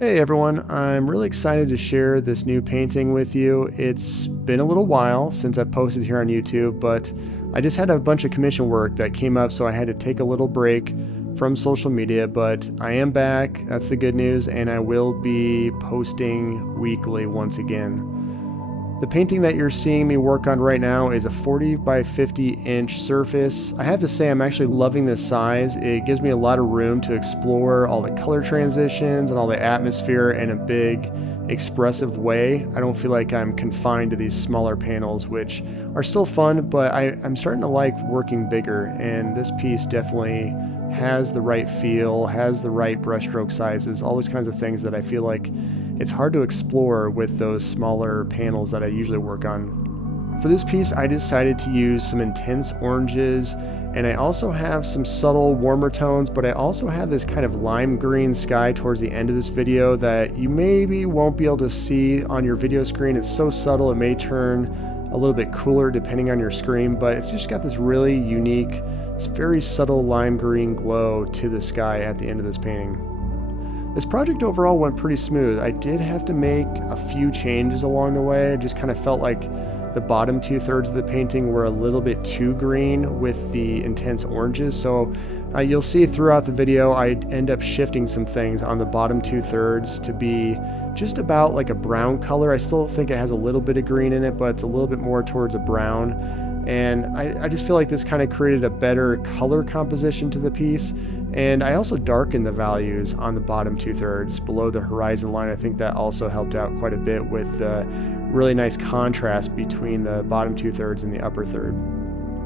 Hey everyone, I'm really excited to share this new painting with you. It's been a little while since I've posted here on YouTube, but I just had a bunch of commission work that came up, so I had to take a little break from social media, but I am back. That's the good news, and I will be posting weekly once again. The painting that you're seeing me work on right now is a 40 by 50 inch surface. I have to say I'm actually loving this size. It gives me a lot of room to explore all the color transitions and all the atmosphere in a big, expressive way. I don't feel like I'm confined to these smaller panels, which are still fun, but I'm starting to like working bigger, and this piece definitely has the right feel, has the right brushstroke sizes, all those kinds of things that I feel like it's hard to explore with those smaller panels that I usually work on. For this piece, I decided to use some intense oranges, and I also have some subtle warmer tones, but I also have this kind of lime green sky towards the end of this video that you maybe won't be able to see on your video screen. It's so subtle, it may turn a little bit cooler depending on your screen, but it's just got this really unique, very subtle lime green glow to the sky at the end of this painting. This project overall went pretty smooth. I did have to make a few changes along the way. I just kind of felt like the bottom 2/3 of the painting were a little bit too green with the intense oranges. So you'll see throughout the video, I end up shifting some things on the bottom 2/3 to be just about like a brown color. I still think it has a little bit of green in it, but it's a little bit more towards a brown. And I just feel like this kind of created a better color composition to the piece. And I also darkened the values on the bottom 2/3 below the horizon line. I think that also helped out quite a bit with the really nice contrast between the bottom 2/3 and the upper third.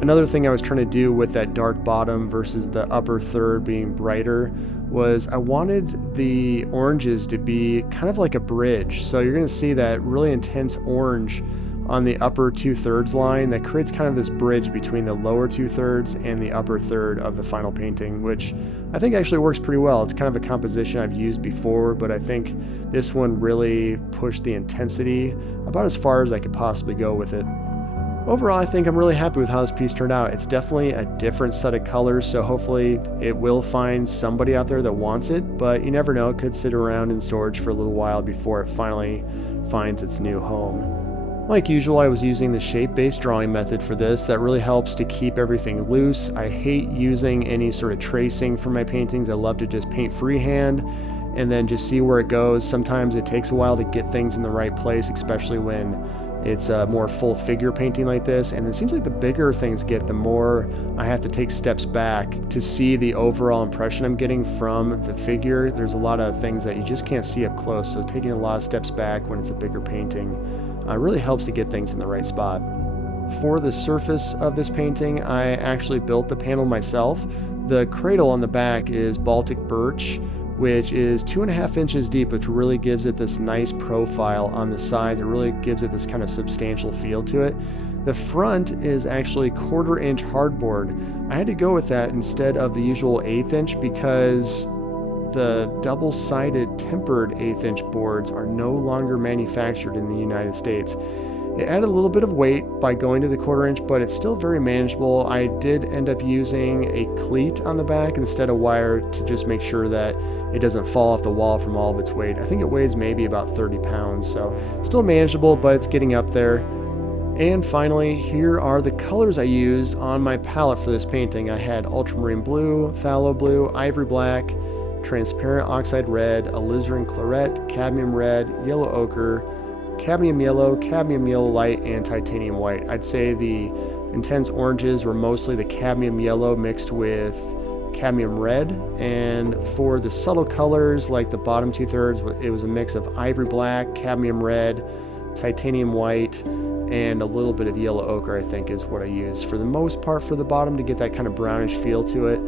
Another thing I was trying to do with that dark bottom versus the upper third being brighter was I wanted the oranges to be kind of like a bridge. So you're going to see that really intense orange on the upper 2/3 line that creates kind of this bridge between the lower 2/3 and the upper third of the final painting, which I think actually works pretty well. It's kind of a composition I've used before, but I think this one really pushed the intensity about as far as I could possibly go with it. Overall, I think I'm really happy with how this piece turned out. It's definitely a different set of colors, so hopefully it will find somebody out there that wants it, but you never know, it could sit around in storage for a little while before it finally finds its new home. Like usual, I was using the shape-based drawing method for this. That really helps to keep everything loose. I hate using any sort of tracing for my paintings. I love to just paint freehand and then just see where it goes. Sometimes it takes a while to get things in the right place, especially when it's a more full figure painting like this. And it seems like the bigger things get, the more I have to take steps back to see the overall impression I'm getting from the figure. There's a lot of things that you just can't see up close, so taking a lot of steps back when it's a bigger painting really helps to get things in the right spot. For the surface of this painting, I actually built the panel myself. The cradle on the back is Baltic birch, which is 2.5 inches deep, which really gives it this nice profile on the sides. It really gives it this kind of substantial feel to it. The front is actually 1/4 inch hardboard. I had to go with that instead of the usual 1/8 inch because the double-sided tempered 1/8 inch boards are no longer manufactured in the United States. It added a little bit of weight by going to the 1/4 inch, but it's still very manageable. I did end up using a cleat on the back instead of wire to just make sure that it doesn't fall off the wall from all of its weight. I think it weighs maybe about 30 pounds, so still manageable, but it's getting up there. And finally, here are the colors I used on my palette for this painting. I had ultramarine blue, phthalo blue, ivory black, transparent oxide red, alizarin claret, cadmium red, yellow ochre, cadmium yellow light, and titanium white. I'd say the intense oranges were mostly the cadmium yellow mixed with cadmium red, and for the subtle colors like the bottom 2/3, it was a mix of ivory black, cadmium red, titanium white, and a little bit of yellow ochre, I think is what I used for the most part for the bottom to get that kind of brownish feel to it.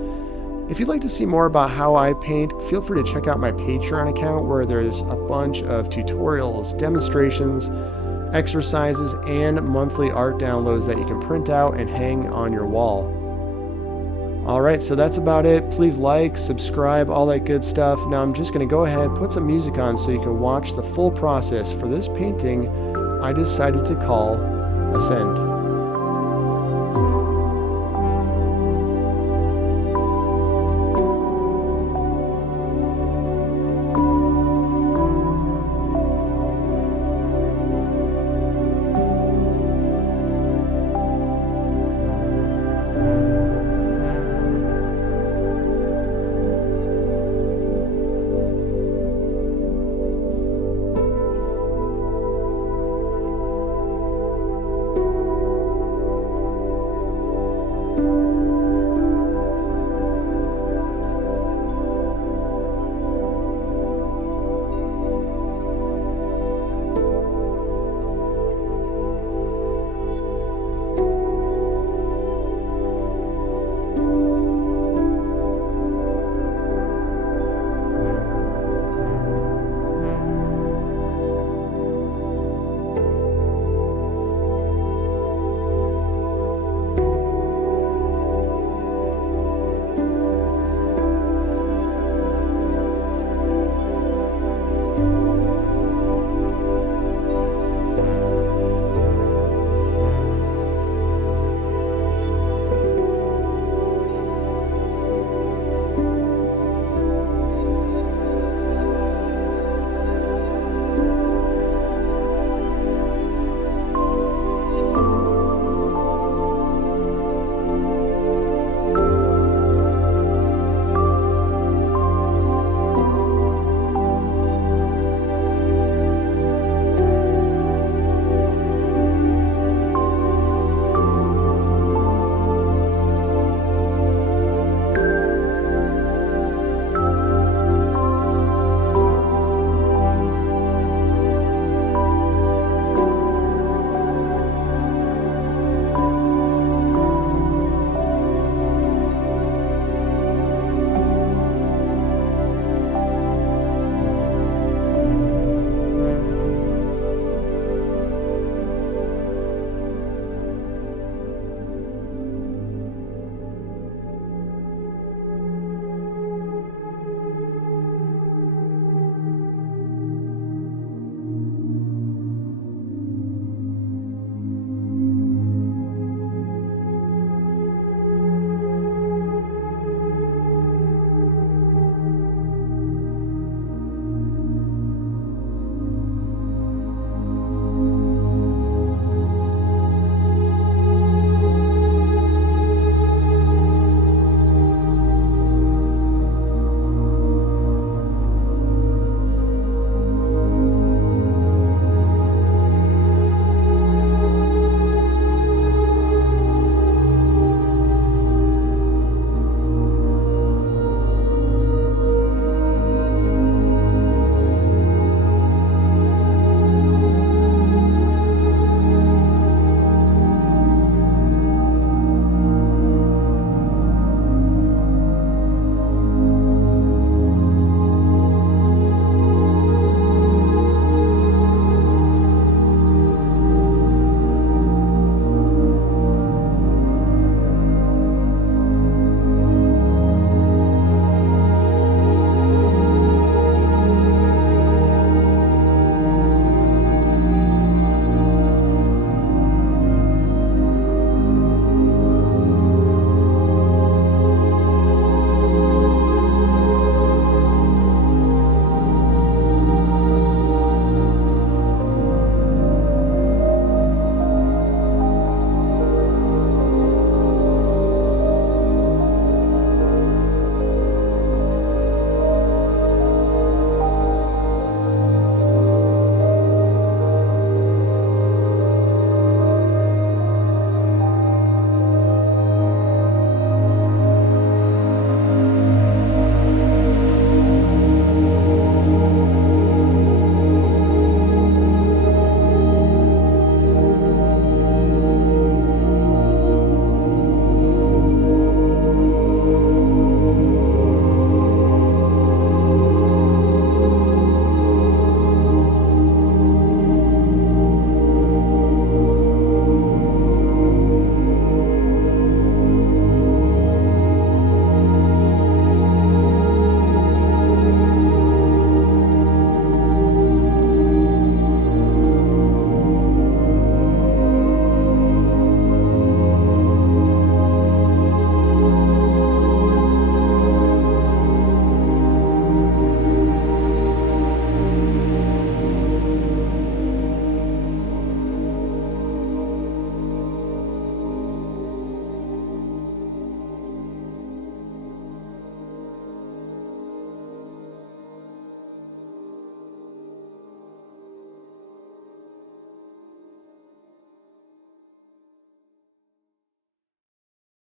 If you'd like to see more about how I paint, feel free to check out my Patreon account where there's a bunch of tutorials, demonstrations, exercises, and monthly art downloads that you can print out and hang on your wall. Alright, so that's about it. Please like, subscribe, all that good stuff. Now I'm just going to go ahead, put some music on so you can watch the full process for this painting I decided to call Ascend.